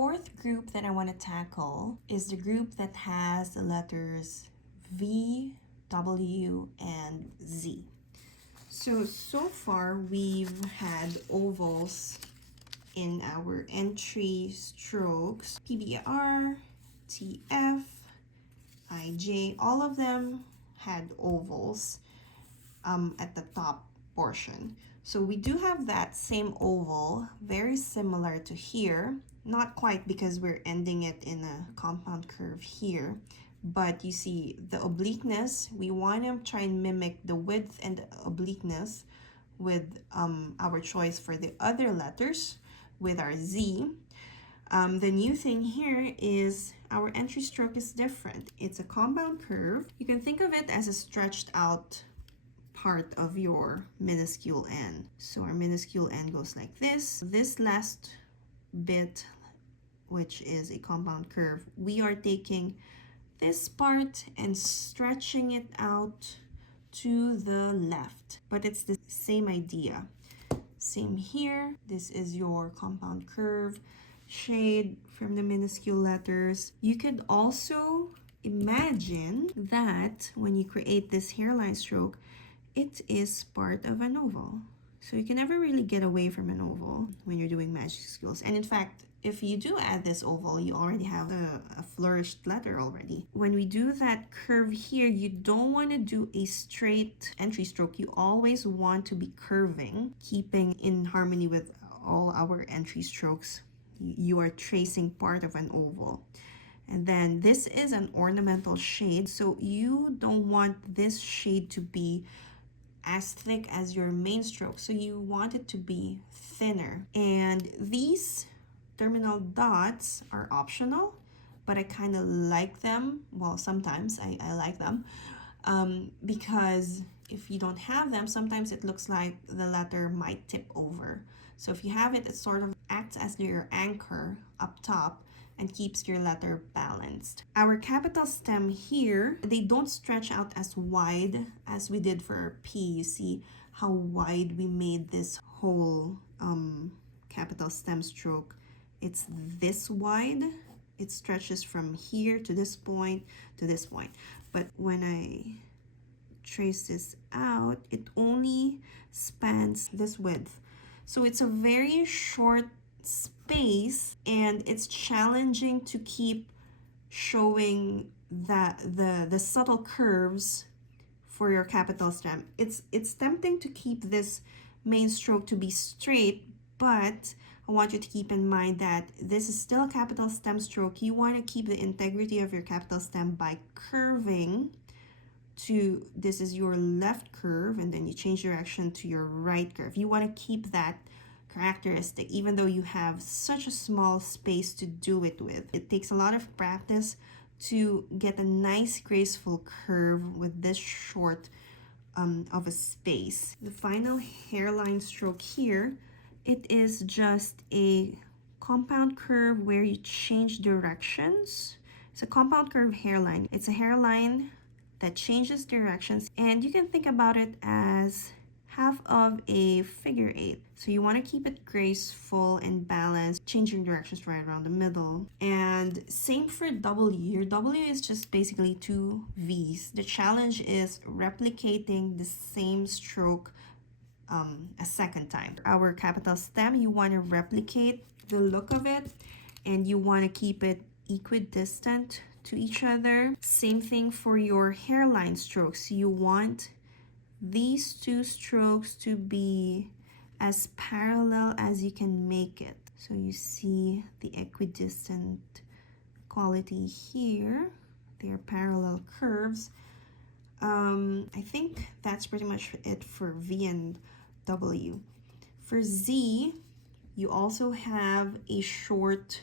fourth group that I want to tackle is the group that has the letters V, W, and Z. So far we've had ovals in our entry strokes. PBR, TF, IJ, all of them had ovals at the top portion. So we do have that same oval, very similar to here. Not quite, because we're ending it in a compound curve here. But you see the obliqueness, we want to try and mimic the width and the obliqueness with our choice for the other letters with our Z. The new thing here is our entry stroke is different. It's a compound curve. You can think of it as a stretched out part of your minuscule n. So our minuscule n goes like this. This last bit, which is a compound curve, we are taking this part and stretching it out to the left, but it's the same idea. Same here. This is your compound curve shade from the minuscule letters. You could also imagine that when you create this hairline stroke, it is part of an oval. So you can never really get away from an oval when you're doing magic skills. And in fact, if you do add this oval, you already have a flourished letter already. When we do that curve here, you don't want to do a straight entry stroke. You always want to be curving, keeping in harmony with all our entry strokes. You are tracing part of an oval. And then this is an ornamental shade, so you don't want this shade to be as thick as your main stroke. So you want it to be thinner. And these terminal dots are optional, but I kind of like them. Well, sometimes I like them because if you don't have them, sometimes it looks like the letter might tip over. So if you have it, it sort of acts as your anchor up top and keeps your letter balanced. Our capital stem here, they don't stretch out as wide as we did for P. You see how wide we made this whole capital stem stroke. It's this wide. It stretches from here to this point to this point. But when I trace this out, it only spans this width. So it's a very short space, and it's challenging to keep showing that the subtle curves for your capital stem. It's tempting to keep this main stroke to be straight, but I want you to keep in mind that this is still a capital stem stroke. You want to keep the integrity of your capital stem by curving to, this is your left curve, and then you change direction to your right curve. You want to keep that characteristic, even though you have such a small space to do it with. It takes a lot of practice to get a nice graceful curve with this short of a space. The final hairline stroke here, it is just a compound curve where you change directions. It's a compound curve hairline. It's a hairline that changes directions, and you can think about it as half of a figure eight. So you want to keep it graceful and balanced, changing directions right around the middle. And same for W. Your W is just basically two V's. The challenge is replicating the same stroke a second time. Our capital stem, you want to replicate the look of it, and you want to keep it equidistant to each other. Same thing for your hairline strokes. You want these two strokes to be as parallel as you can make it. So you see the equidistant quality here. They're parallel curves. I think that's pretty much it for V and W. For Z, you also have a short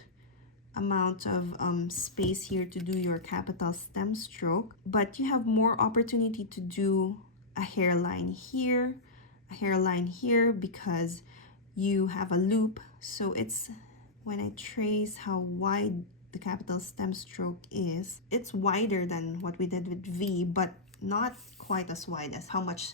amount of space here to do your capital stem stroke, but you have more opportunity to do a hairline here, because you have a loop. So it's, when I trace how wide the capital stem stroke is, it's wider than what we did with V, but not quite as wide as how much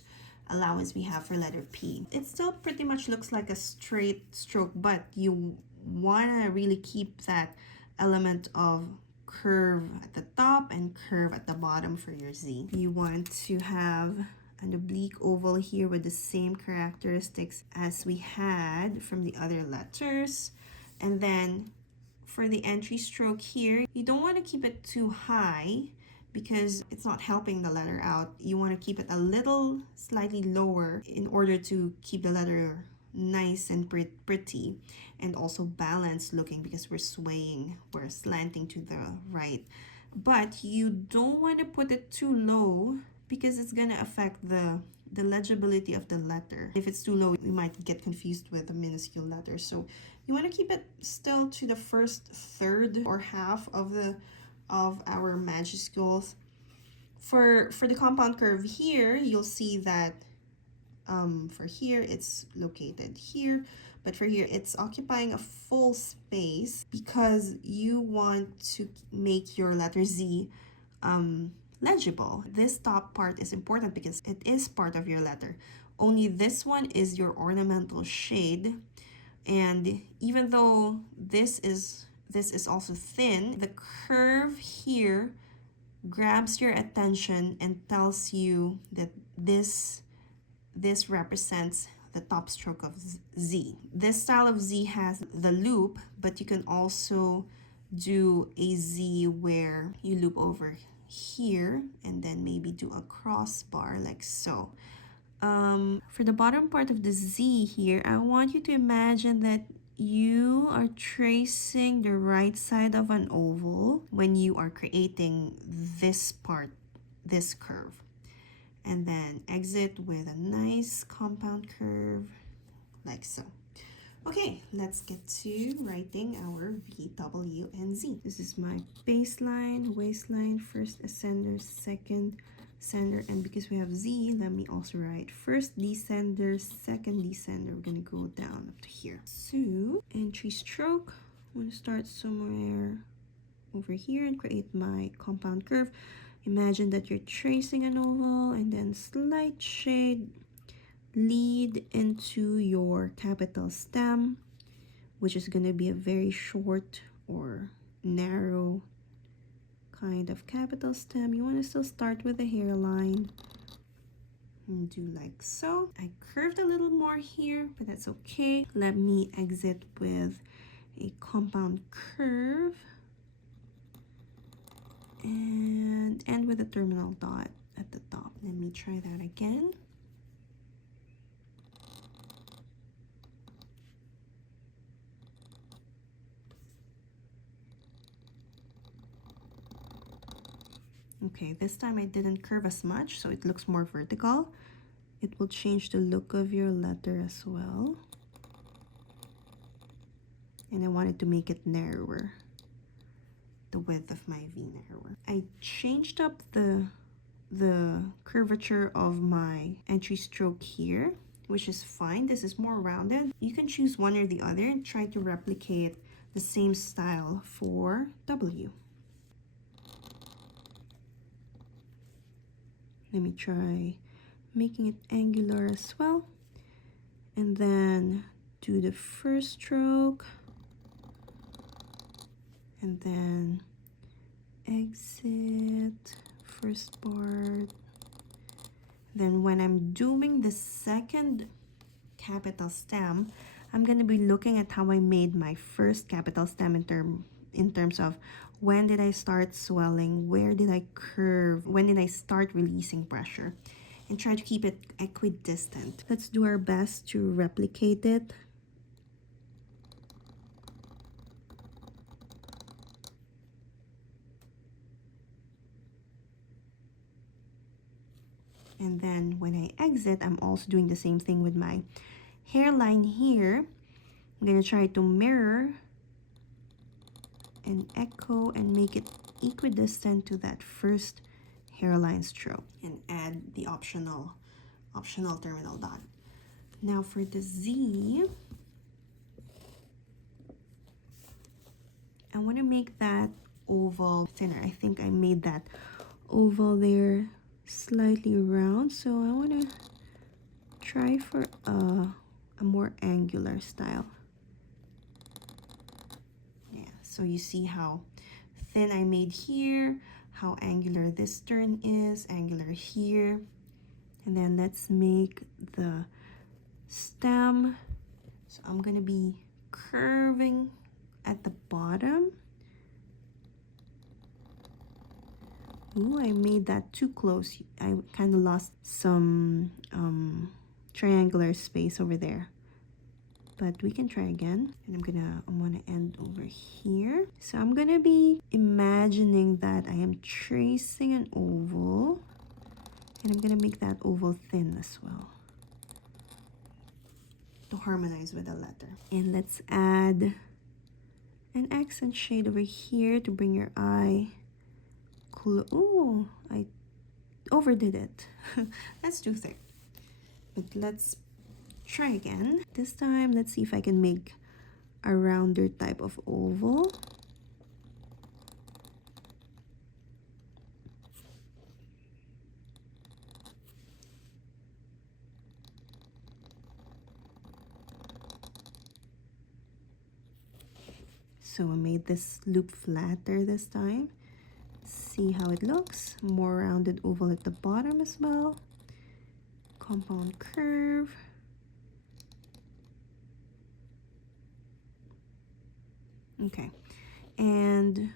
allowance we have for letter P. It still pretty much looks like a straight stroke, but you want to really keep that element of curve at the top and curve at the bottom for your Z. You want to have an oblique oval here with the same characteristics as we had from the other letters. And then for the entry stroke here, you don't want to keep it too high because it's not helping the letter out. You want to keep it a little slightly lower in order to keep the letter nice and pretty and also balanced looking, because we're swaying, we're slanting to the right. But you don't want to put it too low because it's gonna affect the legibility of the letter. If it's too low, you might get confused with the minuscule letter. So you want to keep it still to the first third or half of our majuscules. For the compound curve here, you'll see that for here it's located here, but for here it's occupying a full space because you want to make your letter Z legible. This top part is important because it is part of your letter. Only this one is your ornamental shade, and even though this is also thin, the curve here grabs your attention and tells you that this represents the top stroke of Z. This style of Z has the loop, but you can also do a Z where you loop over here and then maybe do a crossbar like so. For the bottom part of the Z here, I want you to imagine that you are tracing the right side of an oval when you are creating this part, this curve. And then exit with a nice compound curve like so. Okay, let's get to writing our V, W, and Z. This is my baseline, waistline, first ascender, second ascender, and because we have Z, let me also write first descender, second descender. We're gonna go down up to here. So, entry stroke, I'm gonna start somewhere over here and create my compound curve. Imagine that you're tracing an oval and then slight shade, lead into your capital stem, which is going to be a very short or narrow kind of capital stem. You want to still start with a hairline and do like so. I curved a little more here, but that's okay. Let me exit with a compound curve and end with a terminal dot at the top. Let me try that again. Okay, this time I didn't curve as much, so it looks more vertical. It will change the look of your letter as well. And I wanted to make it narrower, the width of my V narrower. I changed up the curvature of my entry stroke here, which is fine. This is more rounded. You can choose one or the other and try to replicate the same style for W. Let me try making it angular as well. And then do the first stroke. And then exit, first part. Then when I'm doing the second capital stem, I'm going to be looking at how I made my first capital stem in terms of when did I start swelling, where did I curve, when did I start releasing pressure, and try to keep it equidistant. Let's do our best to replicate it. And then when I exit, I'm also doing the same thing with my hairline here. I'm going to try to mirror and echo and make it equidistant to that first hairline stroke, and add the optional terminal dot. Now for the Z, I want to make that oval thinner. I think I made that oval there slightly round, so I want to try for a more angular style. So you see how thin I made here, how angular this turn is, angular here. And then let's make the stem. So I'm gonna be curving at the bottom. Ooh, I made that too close. I kind of lost some triangular space over there. But we can try again. And I want to end over here. So I'm gonna be imagining that I am tracing an oval. And I'm gonna make that oval thin as well, to harmonize with the letter. And let's add an accent shade over here to bring your eye close. Ooh, I overdid it. That's too thick. But let's try again. This time, let's see if I can make a rounder type of oval. So I made this loop flatter this time. See how it looks. More rounded oval at the bottom as well. Compound curve. Okay, and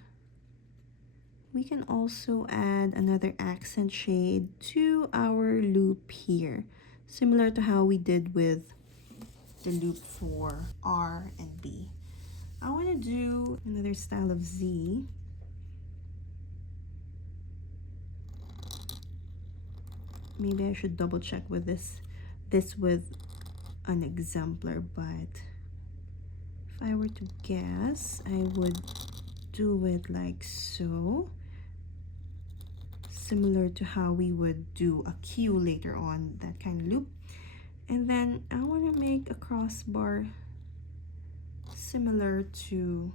we can also add another accent shade to our loop here, similar to how we did with the loop for R and B. I want to do another style of Z. Maybe I should double check with this with an exemplar, but if I were to guess, I would do it like so, similar to how we would do a Q later on, that kind of loop. And then I want to make a crossbar similar to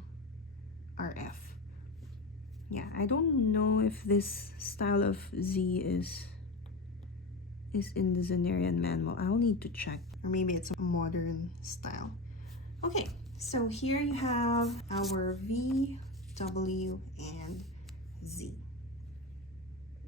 our F. Yeah, I don't know if this style of Z is in the Zenarian manual. I'll need to check, or maybe it's a modern style. Okay, so here you have our V, W, and Z.